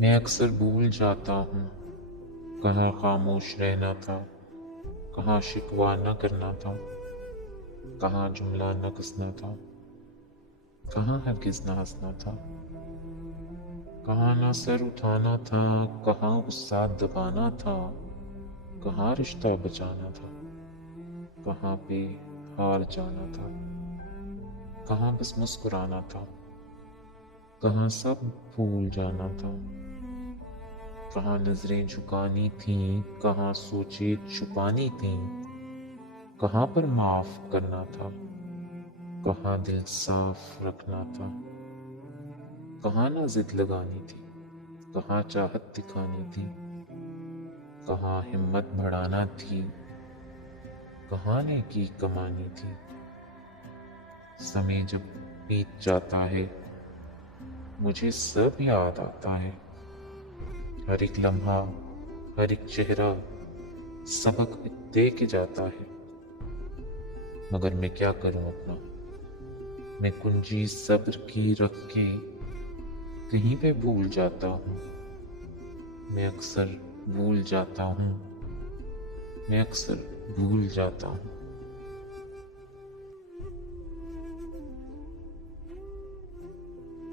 मैं अक्सर भूल जाता हूँ कहाँ खामोश रहना था, कहाँ शिकवा न करना था, कहाँ जुमला न कसना था, कहाँ हरगिज़ न हंसना था, कहाँ ना सर उठाना था, कहाँ गुस्सा दबाना था, कहाँ रिश्ता बचाना था, कहाँ पे हार जाना था, कहाँ बस मुस्कुराना था, कहाँ सब भूल जाना था, कहाँ नजरें झुकानी थीं, कहाँ सोचे छुपानी थीं, कहाँ पर माफ करना था, कहाँ दिल साफ रखना था, कहाँ ना जिद लगानी थी, कहाँ चाहत दिखानी थी, कहाँ हिम्मत बढ़ाना थी, कहाँ नेकी कमानी थी। समय जब बीत जाता है मुझे सब याद आता है, हर एक लम्हा, हर एक चेहरा सबक दे के जाता है। मगर मैं क्या करूं अपना, मैं कुंजी सब्र की रख के कहीं पे भूल जाता हूँ। मैं अक्सर भूल जाता हूँ, मैं अक्सर भूल जाता हूँ।